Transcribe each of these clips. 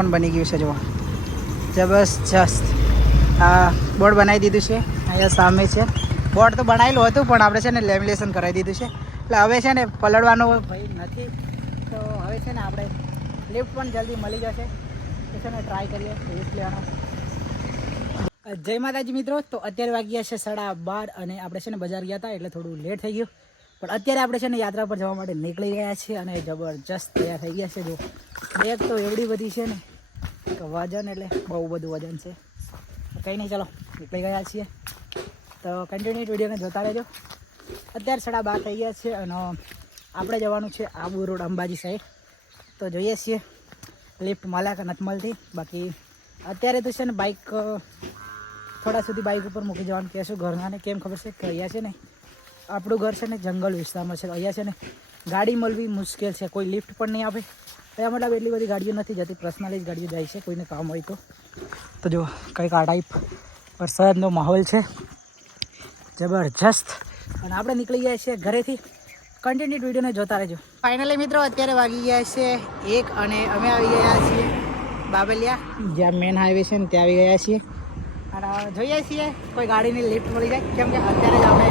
પણ બની ગયું છે જો જબરજસ્ત. આ બોર્ડ બનાવી દીધું છે અહીંયા સામે છે. બોર્ડ તો બનાવેલું હતું પણ આપણે છે ને લેમિનેશન કરાવી દીધું છે. એટલે હવે છે ને પલળવાનો ભય નથી. તો હવે છે ને આપણે લિફ્ટ પણ જલ્દી મળી જશે. તો છે ને ટ્રાય કરીએ લિફ્ટ લેવાનો. જય માતાજી મિત્રો. તો અત્યારે વાગ્યા છે 12:30 અને આપણે છે ને બજાર ગયા હતા એટલે થોડું લેટ થઈ ગયું. પણ અત્યારે આપણે છે ને યાત્રા પર જવા માટે નીકળી ગયા છીએ અને જબરજસ્ત તૈયાર થઈ ગયા છે. જો બેગ તો એવડી બધી છે ને કે વજન એટલે બહુ બધું વજન છે. કંઈ નહીં, ચાલો નીકળી ગયા છીએ. તો કન્ટિન્યુ વિડીયોને જોતા રહેજો. અત્યારે 12:30 થઈ ગયા છે અને આપણે જવાનું છે આબુ રોડ અંબાજી સાઈડ. તો જોઈએ છીએ લિફ્ટ મળે કે નથી મળતી. બાકી અત્યારે તો છે ને બાઇક થોડા સુધી બાઇક ઉપર મૂકી જવાનું કહેશું ઘરનાને. કેમ ખબર છે કે અહીંયા છે ને આપણું ઘર છે ને જંગલ વિસ્તારમાં છે. અહીંયા છે ને ગાડી મળવી મુશ્કેલ છે. કોઈ લિફ્ટ પણ નહીં આપે. અહીંયા મતલબ એટલી બધી ગાડીઓ નથી જતી, પર્સનલી જ ગાડીઓ જાય છે કોઈને કામ હોય તો જો કંઈક આ ટાઈપ વરસાદનો માહોલ છે જબરજસ્ત. અને આપણે નીકળી ગયા છીએ ઘરેથી. કન્ટિન્યુ વિડીયોને જોતા રહેજો. ફાઇનલી મિત્રો અત્યારે વાગી ગયા છે 1 અને અમે આવી ગયા છીએ બાબલિયા, જ્યાં મેન હાઈવે છે ને ત્યાં આવી ગયા છીએ. અને જોઈએ છીએ કોઈ ગાડીની લિફ્ટ મળી જાય. કેમ કે અત્યારે જ આપણે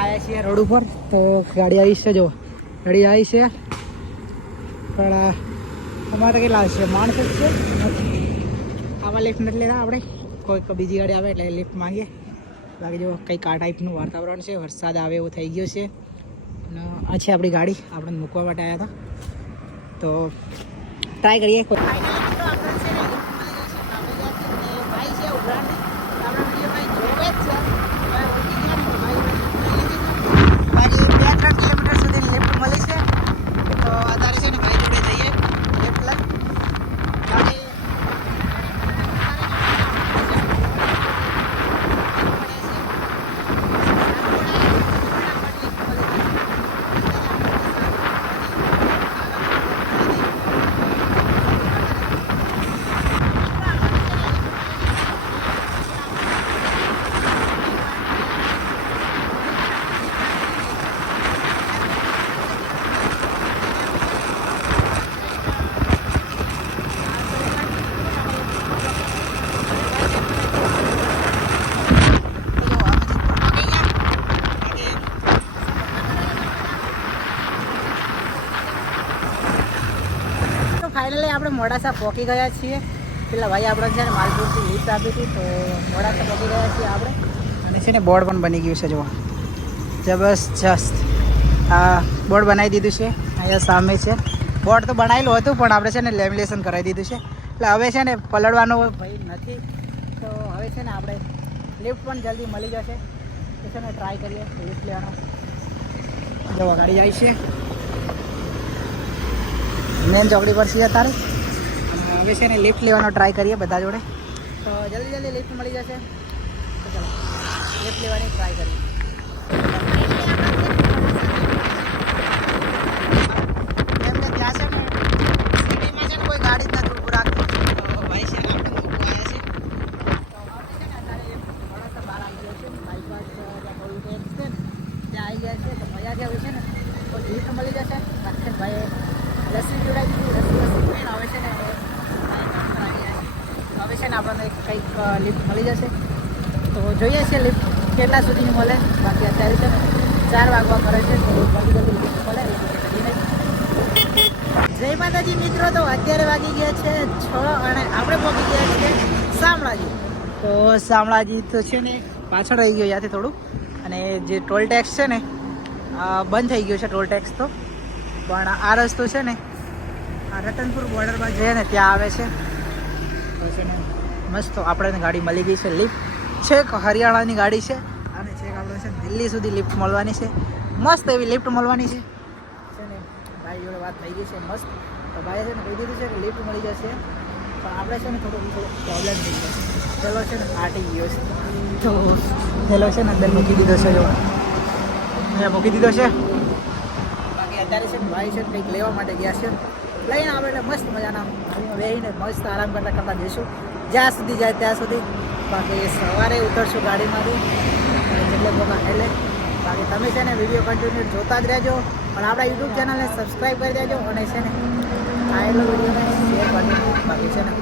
આવ્યા છીએ રોડ ઉપર. તો ગાડી આવી છે, જો ગાડી આવી છે. પણ અમારે કેટલા છે માણસ જ છે. આમાં લિફ્ટ નથી લેતા આપણે. કોઈક બીજી ગાડી આવે એટલે લિફ્ટ માંગીએ. બાકી જો કંઈક આ ટાઈપનું વાતાવરણ છે. વરસાદ આવે એવું થઈ ગયો છે. અને આ છે આપણી ગાડી. આપણે મૂકવા માટે આવ્યા હતા. તો ટ્રાય કરીએ. ફાઇનલી આપણે મોડાસા પહોંચી ગયા છીએ. પેલા ભાઈ આપણે છે ને માલપુરથી લિફ્ટ આપી હતી તો મોડાસા પહોંચી ગયા છીએ આપણે. અને છે ને બોર્ડ પણ બની ગયું છે જો જબરજસ્ત. આ બોર્ડ બનાવી દીધું છે અહીંયા સામે છે. બોર્ડ તો બનાવેલું હતું પણ આપણે છે ને લેમિનેશન કરાવી દીધું છે. એટલે હવે છે ને પલળવાનો ભય નથી. તો હવે છે ને આપણે લિફ્ટ પણ જલ્દી મળી જશે. તો છે ને ટ્રાય કરીએ લિફ્ટ લેવાનો. જો ગાડી જાય છે મેન ચોકડી પર છીએ અત્યારે. હવે છે ને લિફ્ટ લેવાનો ટ્રાય કરીએ બધા જોડે. તો જલ્દી લિફ્ટ મળી જશે. તો ચાલો લિફ્ટ લેવાની ટ્રાય કરીએ. કેમ કે ત્યાં છે ને સિટીમાં છે ને કોઈ ગાડી જ નથી ઊભું રાખતું. તો ભાઈ છે ને આપણે મૂકવા આવ્યા છે. તો આપણે છે ને અત્યારે મોડાસા બહાર આવી ગયા છે. બાયપાસ જ્યાં ટોલ ટેક્સ છે ને ત્યાં આવી ગયા છે. તો મજા જે હોય છે ને તો લિફ્ટ મળી જશે. રાખે ભાઈ લસ્સી જોડાઈ દીધી. લસ્સી હવે છે ને આપણને કંઈક લિફ્ટ મળી જશે. તો જોઈએ છીએ લિફ્ટ કેટલા સુધીની મળે. બાકી અત્યારે છે ને 4 વાગવા કરે છે. તો જલ્દી લિફ્ટ મળે. જય માતાજી મિત્રો. તો અત્યારે વાગી ગયા છે 6 અને આપણે પહોંચી ગયા છીએ શામળાજી. તો શામળાજી તો છે ને પાછળ રહી ગયો ત્યાંથી થોડું. અને જે ટોલ ટેક્સ છે ને બંધ થઈ ગયો છે ટોલ ટેક્સ તો. પણ આ રસ્તો છે ને આ રતનપુર બોર્ડરમાં જઈએ ને ત્યાં આવે છે. તો છે ને મસ્ત આપણને ગાડી મળી ગઈ છે. લિફ્ટ છેક હરિયાણાની ગાડી છે અને છેક આપણે છે દિલ્હી સુધી લિફ્ટ મળવાની છે. મસ્ત એવી લિફ્ટ મળવાની છે ને. ભાઈ જોડે વાત થઈ ગઈ છે મસ્ત. તો ભાઈએ છે ને કહી દીધું છે કે લિફ્ટ મળી જશે. પણ આપણે છે ને થોડું પ્રોબ્લેમ થઈ ગયો. પેલો છે ને ફાટી ગયો છે. તો પેલો છે ને અંદર મૂકી દીધો છે. જો અહીંયા મૂકી દીધો છે. અત્યારે છે ભાઈ છે કંઈક લેવા માટે ગયા છે. લઈને આવે એટલે મસ્ત મજાના બેસીને મસ્ત આરામ કરતાં કરતાં જઈશું જ્યાં સુધી જાય ત્યાં સુધી. બાકી સવારે ઉતરશું ગાડીમાંથી એટલે બાકી તમે છે ને વિડીયો કન્ટિન્યુ જોતા જ રહેજો. પણ આપણા યુટ્યુબ ચેનલને સબસ્ક્રાઈબ કરી દેજો અને છે ને આવેલો વિડીયોને શેર કરી બાકી છે ને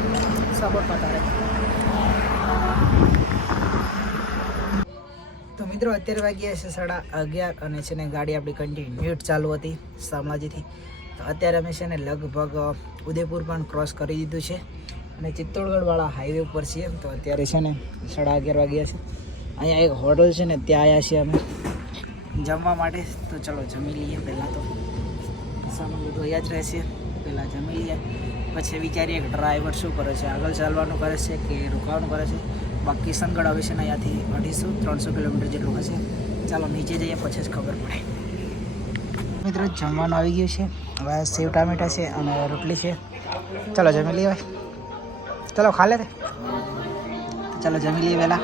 સપોર્ટ કરતા રહે. તો મિત્રો અત્યારે વાગ્યા છે 11:30 અને છે ને ગાડી આપણી કન્ટિન્યુ ચાલુ હતી શામળાજીથી. તો અત્યારે અમે છે ને લગભગ ઉદયપુર પણ ક્રોસ કરી દીધું છે અને ચિત્તોડગઢવાળા હાઈવે ઉપર છીએ. તો અત્યારે છે ને 11:30 વાગ્યા છે. અહીંયા એક હોટલ છે ને ત્યાં આવ્યા છીએ અમે જમવા માટે. તો ચલો જમી લઈએ. પહેલાં તો સામાન બધું અહીંયા જ રહેશે. પહેલાં જમી લઈએ પછી વિચારીએ કે ડ્રાઈવર શું કરે છે, આગળ ચાલવાનું કરે છે કે રોકાવાનું કરે છે. બાકી કિશનગઢ આવે છે ને અહીંયાથી 250-300 કિલોમીટર જેટલું હશે. ચાલો નીચે જઈએ પછી જ ખબર પડે. મિત્રો જમવાનું આવી ગયું છે. હવે સેવ ટામેટા છે અને રોટલી છે. ચાલો જમી લઈએ ભાઈ. ચાલો ખા લે. ચાલો જમી લઈએ પહેલાં.